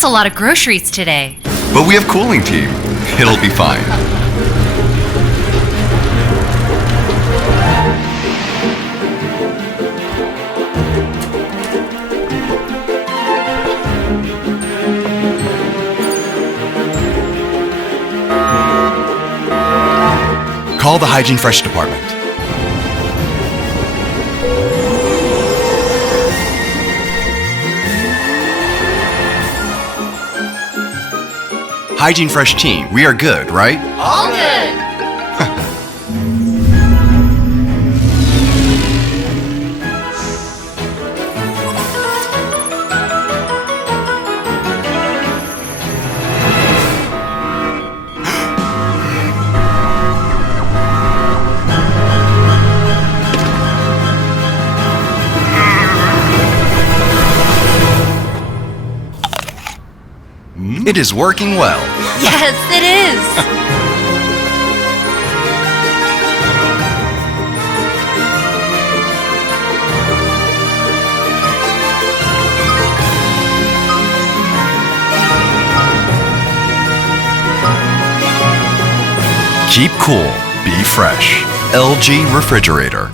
That's a lot of groceries today. But we have cooling team. It'll be fine. Call the Hygiene Fresh department. Hygiene Fresh team, we are good, right? All good. It is working well. Yes, it is. Keep cool, be fresh. LG Refrigerator.